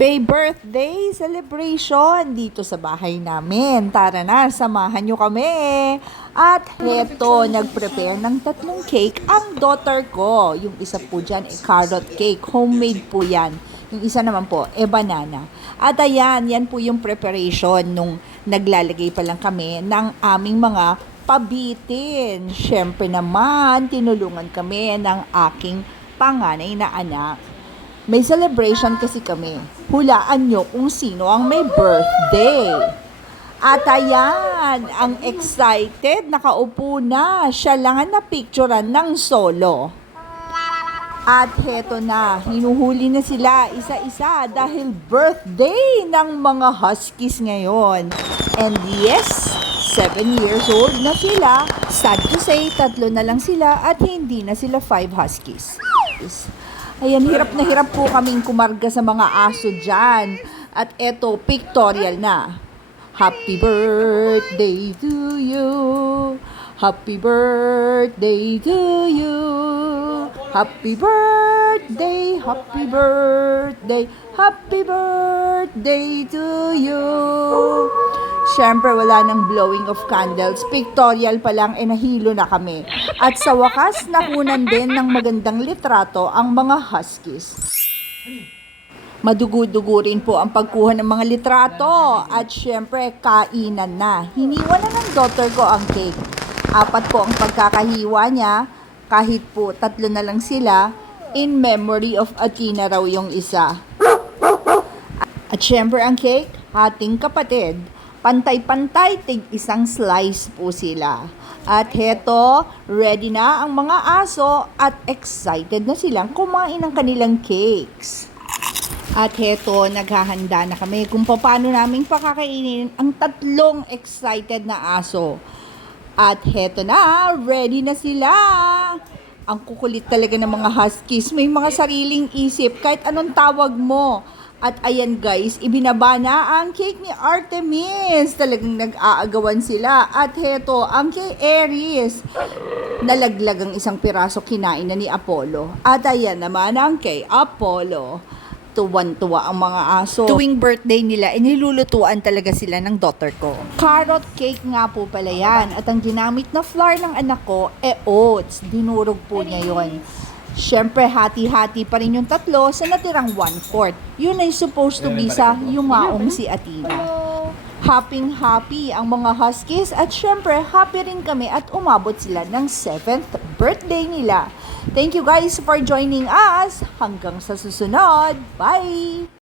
Bay birthday celebration dito sa bahay namin. Tara na, samahan nyo kami. At heto, nag-prepare ng 3 cake ang daughter ko. Yung isa po dyan, carrot cake. Homemade po yan. Yung isa naman po, banana. At ayan, yan po yung preparation nung naglalagay pa lang kami ng aming mga pabitin. Siyempre naman, tinulungan kami ng aking panganay na anak. May celebration kasi kami. Hulaan nyo kung sino ang may birthday. At ayan, ang excited, nakaupo na. Siya lang ang napicturean ng solo. At heto na, hinuhuli na sila isa-isa dahil birthday ng mga huskies ngayon. And yes, 7 years old na sila. Sad to say, 3 na lang sila at hindi na sila 5 huskies. Ayan, hirap na hirap po kaming kumarga sa mga aso dyan. At eto, pictorial na. Happy birthday to you. Happy birthday to you. Happy birthday, happy birthday, happy birthday to you. Siyempre, wala nang blowing of candles. Pictorial pa lang, nahilo na kami. At sa wakas, nakunan din ng magandang litrato ang mga huskies. Madugo-dugo rin po ang pagkuha ng mga litrato. At siyempre, kainan na. Hiniwa na ng daughter ko ang cake. 4 po ang pagkakahiwa niya. Kahit po 3 na lang sila, in memory of Athena raw yung isa. At syempre ang cake, ating kapatid. Pantay-pantay, tig-isang slice po sila. At heto, ready na ang mga aso at excited na silang kumain ng kanilang cakes. At heto, naghahanda na kami kung paano namin pakakainin ang 3 excited na aso. At heto na, ready na sila. Ang kukulit talaga ng mga huskies. May mga sariling isip kahit anong tawag mo. At ayan guys, ibinaba na ang cake ni Artemis. Talagang nag-aagawan sila. At heto, ang kay Aries. Nalaglag ang isang piraso, kinain na ni Apollo. At ayan naman ang kay Apollo. Tuwan-tuwa ang mga aso. Tuwing birthday nila, nilulutuan talaga sila ng daughter ko. Carrot cake nga po pala yan. At ang ginamit na flour ng anak ko, oats. Dinurog po niya yon. Siyempre, hati-hati pa rin yung 3 sa natirang 1/4. Yun ay supposed to be sa yumaong si Athena. Happy ang mga huskies at syempre, happy rin kami at umabot sila ng 7th birthday nila. Thank you guys for joining us. Hanggang sa susunod. Bye!